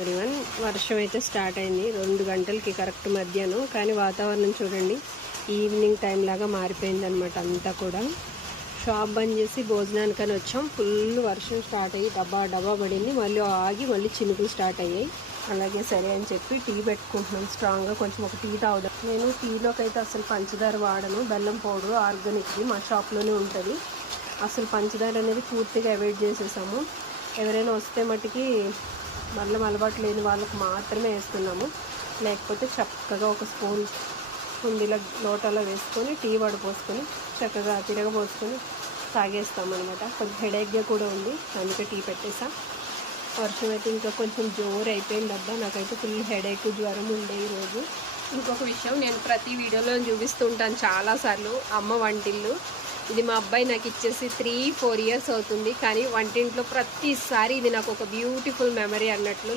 Everyone వర్షం అయితే start అయింది 2 గంటలకి కరెక్ట్ మధ్యాహ్నం. కానీ వాతావరణం చూడండి ఈవినింగ్ టైం లాగా మారిపోయింది అనమాట. అంతా కూడా షాప్ బంద్ చేసి భోజనానికని వచ్చాం. ఫుల్ వర్షం స్టార్ట్ అయ్యి డబ్బా పడింది. మళ్ళీ ఆగి మళ్ళీ చినుకులు స్టార్ట్ అయ్యాయి. అలాగే సరే అని చెప్పి టీ పెట్టుకుంటున్నాం స్ట్రాంగ్గా. కొంచెం ఒక టీ తాగుదాం. నేను టీలోకి అయితే అసలు పంచదార వాడను. బెల్లం పౌడర్ ఆర్గానిక్ది మా షాప్లోనే ఉంటుంది. అసలు పంచదార అనేది పూర్తిగా అవాయిడ్ చేసేసాము. ఎవరైనా వస్తే మట్టుకి మళ్ళీ అలవాటు లేని వాళ్ళకి మాత్రమే వేస్తున్నాము. లేకపోతే చక్కగా ఒక స్పూన్ కుండీలో లోటాలో వేసుకొని టీ వడపోసుకొని చక్కగా తిరగబోసుకొని తాగేస్తామన్నమాట. కొంచెం హెడేక్గా కూడా ఉంది, అందుకే టీ పెట్టేసాం. వర్షం అయితే ఇంకా కొంచెం జోరు అయిపోయింది. అబ్బా నాకైతే ఫుల్ హెడేక్ జ్వరం ఉండే ఈరోజు. ఇంకొక విషయం, నేను ప్రతి వీడియోలో చూపిస్తూ ఉంటాను చాలాసార్లు అమ్మ వంటిల్లు. ఇది మా అబ్బాయి నాకు ఇచ్చేసి 3-4 ఇయర్స్ అవుతుంది. కానీ వంటింట్లో ప్రతిసారి ఇది నాకు ఒక బ్యూటిఫుల్ మెమరీ అన్నట్లు.